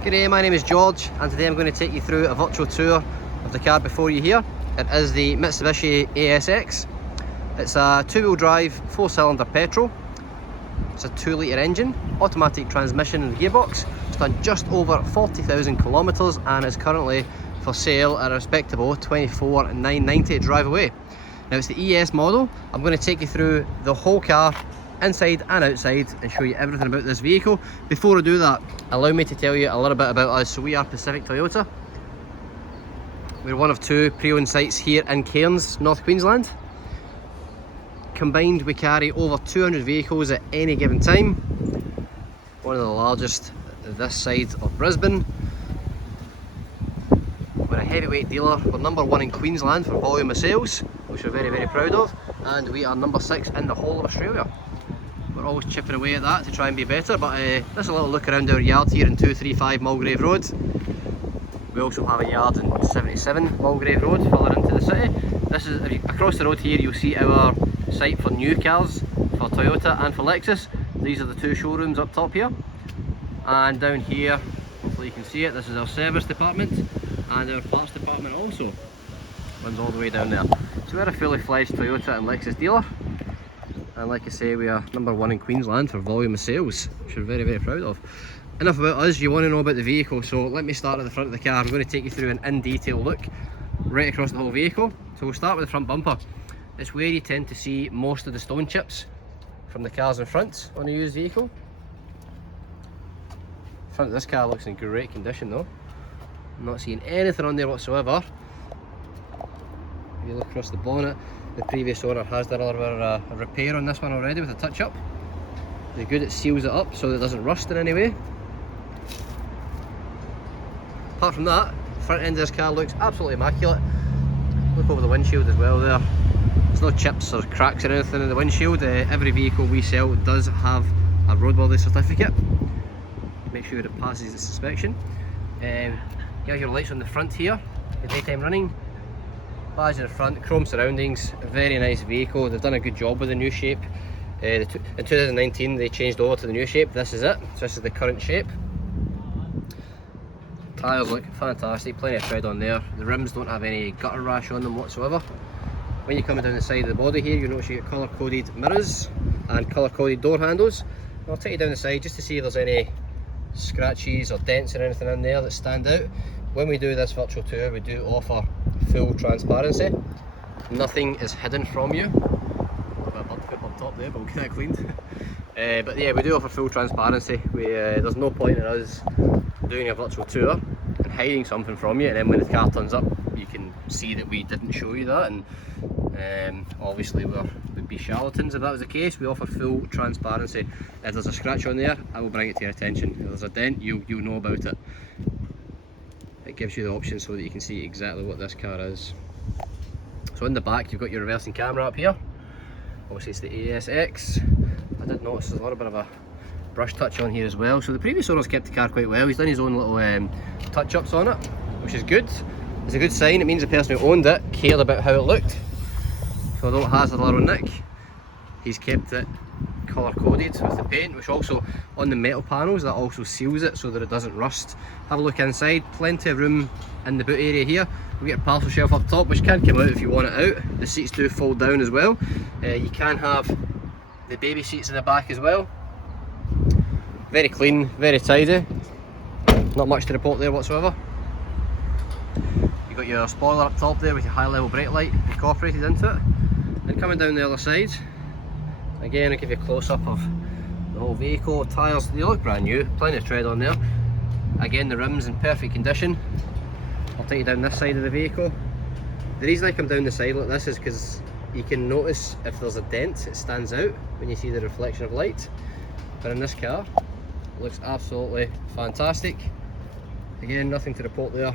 G'day, my name is George and today I'm going to take you through a virtual tour of the car before you here. It is the Mitsubishi Asx. It's a two-wheel drive, four-cylinder petrol. It's a 2-litre engine, automatic transmission and gearbox. It's done just over 40,000 kilometres and is currently for sale at a respectable $24,990 to drive away. Now it's the ES model. I'm going to take you through the whole car, inside and outside, and show you everything about this vehicle. Before I do that, allow me to tell you a little bit about us. So we are Pacific Toyota. We're one of two pre-owned sites here in Cairns, North Queensland. Combined, we carry over 200 vehicles at any given time. One of the largest this side of Brisbane. We're a heavyweight dealer. We're number one in Queensland for volume of sales, which we're very, very proud of. And we are number 6 in the whole of Australia. We're always chipping away at that to try and be better, but there's a little look around our yard here in 235 Mulgrave Road. We also have a yard in 77 Mulgrave Road, further into the city. This is, across the road here you'll see our site for new cars, for Toyota and for Lexus. These are the two showrooms up top here. And down here, hopefully you can see it, this is our service department, and our parts department also runs all the way down there. So we're a fully fledged Toyota and Lexus dealer. And like I say, we are number one in Queensland for volume of sales, which we're very, very proud of. Enough about us, you want to know about the vehicle, so let me start at the front of the car. I'm going to take you through an in-detail look right across the whole vehicle. So we'll start with the front bumper. It's where you tend to see most of the stone chips from the cars in front on a used vehicle. The front of this car looks in great condition though. I'm not seeing anything on there whatsoever. If you look across the bonnet, the previous owner has done a repair on this one already with a touch-up. The good, it seals it up so that it doesn't rust in any way. Apart from that, the front end of this car looks absolutely immaculate. Look over the windshield as well there. There's no chips or cracks or anything in the windshield. Every vehicle we sell does have a roadworthy certificate. Make sure it passes its inspection. You have your lights on the front here, the daytime running. Badge in the front, chrome surroundings, a very nice vehicle. They've done a good job with the new shape. In 2019 they changed over to the new shape. This is it, so this is the current shape. Tyres look fantastic, plenty of tread on there. The rims don't have any gutter rash on them whatsoever. When you're coming down the side of the body here, you'll notice you get colour coded mirrors and colour coded door handles. I'll take you down the side just to see if there's any scratches or dents or anything in there that stand out. When we do this virtual tour, we do offer full transparency. Nothing is hidden from you. A bit of bird poop up top there, but we'll get that cleaned. But yeah, we do offer full transparency. There's no point in us doing a virtual tour and hiding something from you, and then when the car turns up, you can see that we didn't show you that. And obviously we'd be charlatans if that was the case. We offer full transparency. If there's a scratch on there, I will bring it to your attention. If there's a dent, you'll know about it. It gives you the option so that you can see exactly what this car is. So in the back you've got your reversing camera up here. Obviously it's the Asx. I did notice there's a little bit of a brush touch on here as well. So the previous owner's kept the car quite well. He's done his own little touch-ups on it, which is good. It's a good sign. It means the person who owned it cared about how it looked. So although it has a little nick, he's kept it colour coded with the paint, which also on the metal panels that also seals it so that it doesn't rust. Have a look inside, plenty of room in the boot area here. We get a parcel shelf up top which can come out if you want it out. The seats do fold down as well. You can have the baby seats in the back as well. Very clean, very tidy. Not much to report there whatsoever. You've got your spoiler up top there with your high level brake light incorporated into it. And coming down the other side, again, I'll give you a close-up of the whole vehicle. Tyres, they look brand new, plenty of tread on there. Again, the rims in perfect condition. I'll take you down this side of the vehicle. The reason I come down the side like this is because you can notice if there's a dent, it stands out when you see the reflection of light. But in this car, it looks absolutely fantastic. Again, nothing to report there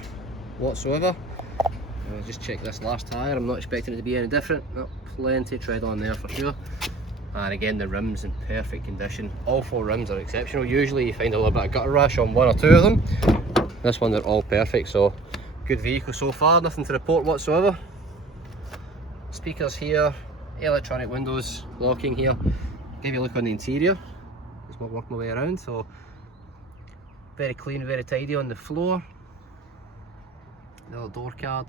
whatsoever. I'll just check this last tyre. I'm not expecting it to be any different. No, plenty of tread on there for sure. And again, the rims in perfect condition. All 4 rims are exceptional. Usually you find a little bit of gutter rash on 1 or 2 of them. This one, they're all perfect, so good vehicle so far, nothing to report whatsoever. Speakers here, electronic windows, locking here. Give you a look on the interior. Just work my way around. So Very clean, very tidy on the floor. The little door card.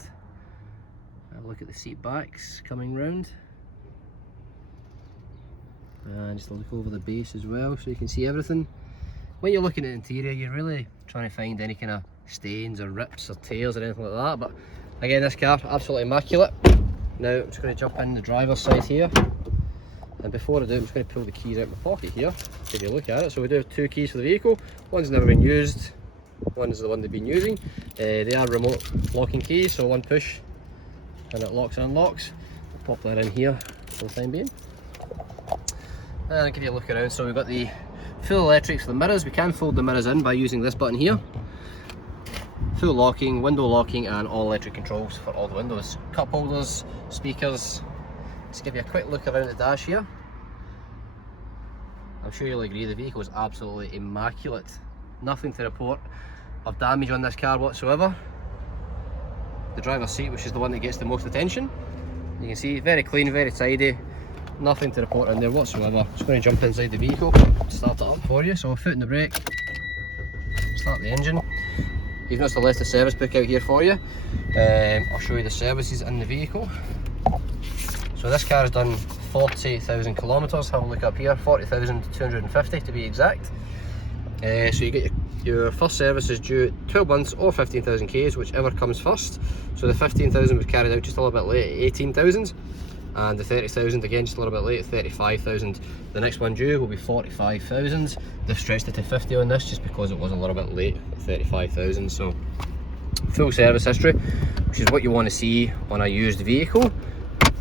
Have a look at the seat backs coming round. And just a look over the base as well so you can see everything. When you're looking at the interior, you're really trying to find any kind of stains or rips or tears or anything like that, but again, this car, absolutely immaculate. Now I'm just going to jump in the driver's side here, and before I do, I'm just going to pull the keys out of my pocket here, give you a look at it. So we do have 2 keys for the vehicle. One's never been used, one's the one they've been using. They are remote locking keys, so one push and it locks and unlocks. I'll pop that in here for the time being. And I'll give you a look around. So we've got the full electrics for the mirrors. We can fold the mirrors in by using this button here. Full locking, window locking, and all electric controls for all the windows. Cup holders, speakers. Let's give you a quick look around the dash here. I'm sure you'll agree the vehicle is absolutely immaculate. Nothing to report of damage on this car whatsoever. The driver's seat, which is the one that gets the most attention. You can see very clean, very tidy. Nothing to report in there whatsoever. Just going to jump inside the vehicle, start it up for you. So foot in the brake, start the engine. You've noticed I left the service book out here for you. I'll show you the services in the vehicle. So this car has done 40,000 kilometres. Have a look up here, 40,250 to be exact. So you get your first service is due 12 months or 15,000 k's, whichever comes first. So the 15,000 was carried out just a little bit late at 18,000, and the 30,000 again just a little bit late at 35,000. The next one due will be 45,000. They've stretched it to 50 on this just because it was a little bit late at 35,000. So full service history, which is what you want to see on a used vehicle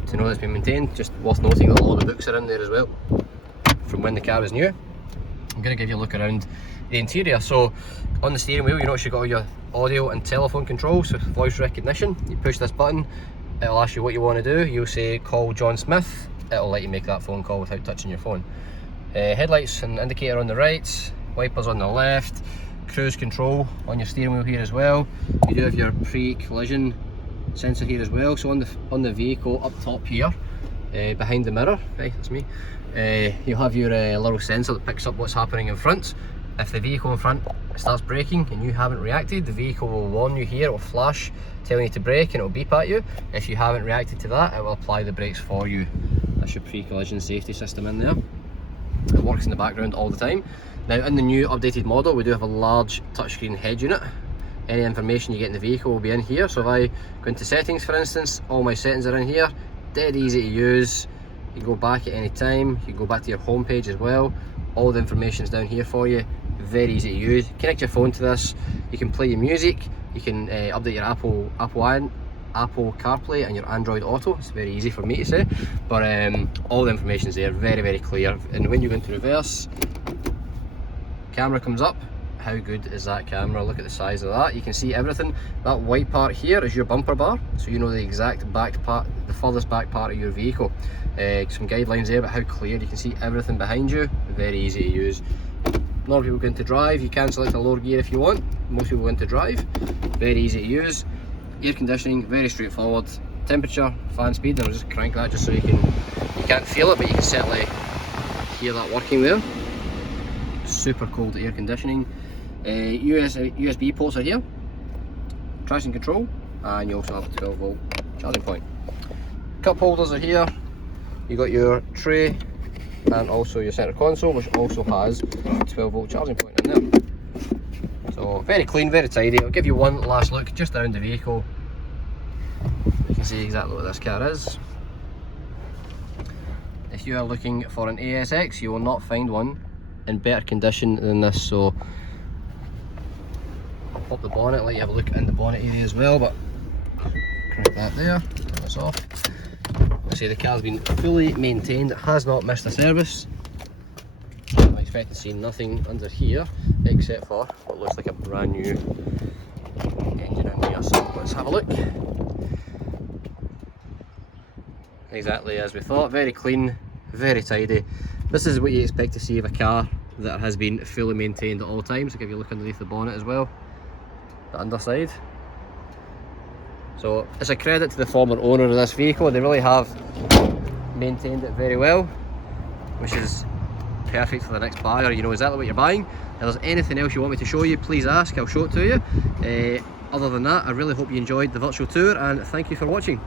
to know that it's been maintained. Just worth noting that all the books are in there as well from when the car was new. I'm going to give you a look around the interior. So on the steering wheel, you notice you've got all your audio and telephone controls, so voice recognition. You push this button, it'll ask you what you want to do. You'll say call John Smith, it'll let you make that phone call without touching your phone. Headlights and indicator on the right, wipers on the left, cruise control on your steering wheel here as well. You do have your pre-collision sensor here as well. So on the vehicle up top here, behind the mirror, hey, that's me, you'll have your little sensor that picks up what's happening in front. If the vehicle in front starts braking and you haven't reacted, the vehicle will warn you here, it will flash telling you to brake and it will beep at you. If you haven't reacted to that, it will apply the brakes for you. That's your pre-collision safety system in there. It works in the background all the time. Now in the new updated model, we do have a large touchscreen head unit. Any information you get in the vehicle will be in here. So if I go into settings, for instance, all my settings are in here. Dead easy to use. You can go back at any time. You can go back to your home page as well. All the information is down here for you. Very easy to use. Connect your phone to this. You can play your music. You can update your Apple CarPlay and your Android Auto. It's very easy for me to say, but all the information is there. Very, very clear. And when you go into reverse, camera comes up. How good is that camera? Look at the size of that. You can see everything. That white part here is your bumper bar, so you know the exact back part, the furthest back part of your vehicle. Some guidelines there about how clear you can see everything behind you. Very easy to use. Normal people go into drive. You can select a lower gear if you want. Most people go into drive. Very easy to use. Air conditioning, very straightforward. Temperature, fan speed. I'll just crank that just so you can't feel it, but you can certainly hear that working there. Super cold air conditioning. USB ports are here. Traction control, and you also have a 12 volt charging point. Cup holders are here. You got your tray and also your center console, which also has a 12 volt charging point in there. So very clean, very tidy. I'll give you one last look just around the vehicle. You can see exactly what this car is. If you are looking for an ASX, you will not find one in better condition than this. So I'll pop the bonnet, let you have a look in the bonnet area as well, but crank that there, turn this off. I say the car's been fully maintained, it has not missed a service. I'm expecting to see nothing under here except for what looks like a brand new engine in here. So let's have a look. Exactly as we thought, very clean, very tidy. This is what you expect to see of a car that has been fully maintained at all times. I'll give you a look underneath the bonnet as well, the underside. So it's a credit to the former owner of this vehicle. They really have maintained it very well, which is perfect for the next buyer. You know exactly what you're buying. If there's anything else you want me to show you, please ask, I'll show it to you. Other than that, I really hope you enjoyed the virtual tour, and thank you for watching.